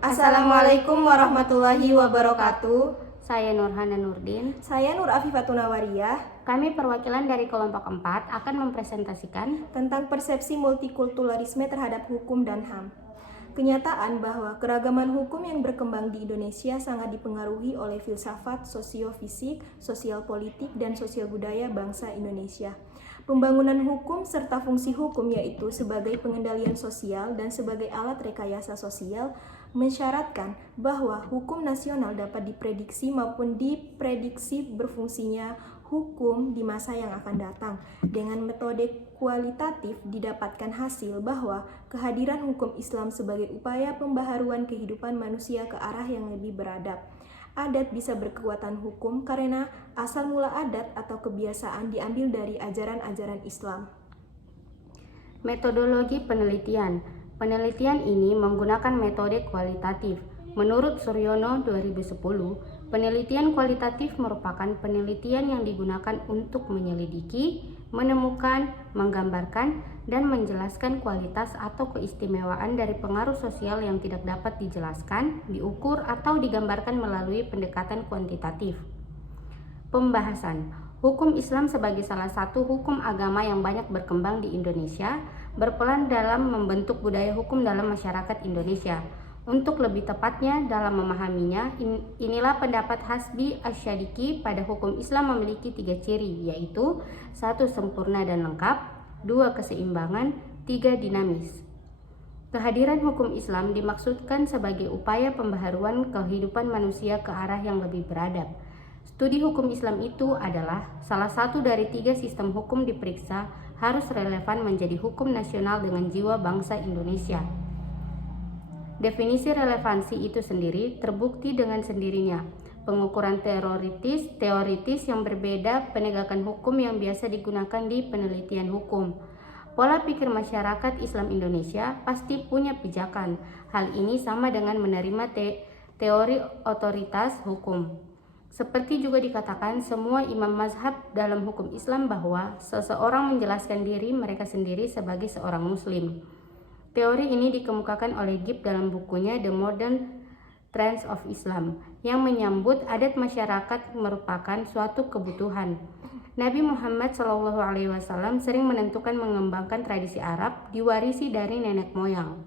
Assalamualaikum warahmatullahi wabarakatuh. Saya Nurhana Nurdin. Saya Nur Afifatun Nawariyah. Kami perwakilan dari kelompok 4 akan mempresentasikan tentang persepsi multikulturalisme terhadap hukum dan HAM. Kenyataan bahwa keragaman hukum yang berkembang di Indonesia sangat dipengaruhi oleh filsafat, sosiofisik, sosial politik, dan sosial budaya bangsa Indonesia. Pembangunan hukum serta fungsi hukum yaitu sebagai pengendalian sosial dan sebagai alat rekayasa sosial mensyaratkan bahwa hukum nasional dapat diprediksi maupun diprediksi berfungsinya hukum di masa yang akan datang. Dengan metode kualitatif didapatkan hasil bahwa kehadiran hukum Islam sebagai upaya pembaharuan kehidupan manusia ke arah yang lebih beradab. Adat bisa berkekuatan hukum karena asal mula adat atau kebiasaan diambil dari ajaran-ajaran Islam. metodologi penelitian. Penelitian ini menggunakan metode kualitatif. Menurut Suryono 2010, penelitian kualitatif merupakan penelitian yang digunakan untuk menyelidiki, menemukan, menggambarkan, dan menjelaskan kualitas atau keistimewaan dari pengaruh sosial yang tidak dapat dijelaskan, diukur, atau digambarkan melalui pendekatan kuantitatif. Pembahasan. Hukum Islam sebagai salah satu hukum agama yang banyak berkembang di Indonesia, berperan dalam membentuk budaya hukum dalam masyarakat Indonesia. Untuk lebih tepatnya dalam memahaminya, inilah pendapat Hasbi Asy-Syadiki pada hukum Islam memiliki 3 ciri, yaitu 1. Sempurna dan lengkap, 2. Keseimbangan, 3. Dinamis. Kehadiran hukum Islam dimaksudkan sebagai upaya pembaharuan kehidupan manusia ke arah yang lebih beradab. Studi hukum Islam itu adalah salah satu dari 3 sistem hukum diperiksa harus relevan menjadi hukum nasional dengan jiwa bangsa Indonesia. Definisi relevansi itu sendiri terbukti dengan sendirinya. Pengukuran teoritis yang berbeda, penegakan hukum yang biasa digunakan di penelitian hukum. Pola pikir masyarakat Islam Indonesia pasti punya pijakan. Hal ini sama dengan menerima teori otoritas hukum. Seperti juga dikatakan semua imam mazhab dalam hukum Islam bahwa seseorang menjelaskan diri mereka sendiri sebagai seorang muslim. Teori ini dikemukakan oleh Gibb dalam bukunya The Modern Trends of Islam, yang menyambut adat masyarakat merupakan suatu kebutuhan. Nabi Muhammad SAW sering menentukan mengembangkan tradisi Arab diwarisi dari nenek moyang.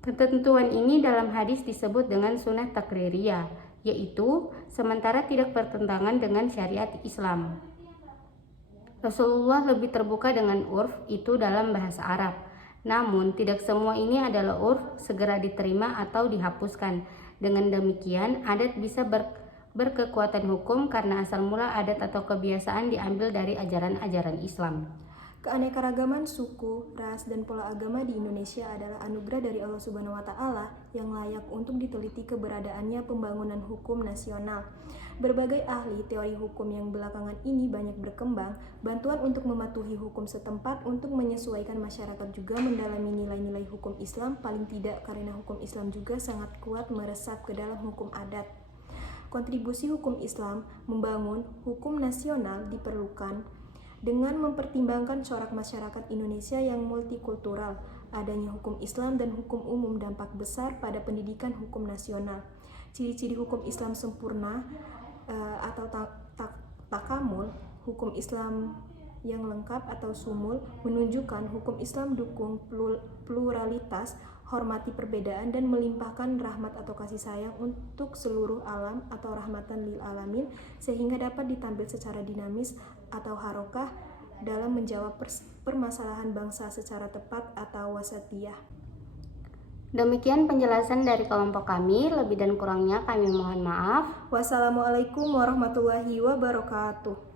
Ketentuan ini dalam hadis disebut dengan sunnah takririyah, yaitu sementara tidak bertentangan dengan syariat Islam. Rasulullah lebih terbuka dengan urf itu dalam bahasa Arab. Namun, tidak semua ini adalah urf segera diterima atau dihapuskan. Dengan demikian, adat bisa berkekuatan hukum karena asal mula adat atau kebiasaan diambil dari ajaran-ajaran Islam. Keanekaragaman suku, ras, dan pola agama di Indonesia adalah anugerah dari Allah Subhanahu wa Ta'ala yang layak untuk diteliti keberadaannya pembangunan hukum nasional. Berbagai ahli teori hukum yang belakangan ini banyak berkembang, bantuan untuk mematuhi hukum setempat untuk menyesuaikan masyarakat juga mendalami nilai-nilai hukum Islam, paling tidak karena hukum Islam juga sangat kuat meresap ke dalam hukum adat. Kontribusi hukum Islam membangun hukum nasional diperlukan dengan mempertimbangkan corak masyarakat Indonesia yang multikultural. Adanya hukum Islam dan hukum umum dampak besar pada pendidikan hukum nasional. Ciri-ciri hukum Islam sempurna atau takamul, hukum Islam yang lengkap atau sumul, menunjukkan hukum Islam dukung pluralitas, hormati perbedaan, dan melimpahkan rahmat atau kasih sayang untuk seluruh alam atau rahmatan lil alamin, sehingga dapat ditampil secara dinamis atau harokah dalam menjawab permasalahan bangsa secara tepat atau wasatiyah. Demikian penjelasan dari kelompok kami, lebih dan kurangnya kami mohon maaf. Wassalamualaikum warahmatullahi wabarakatuh.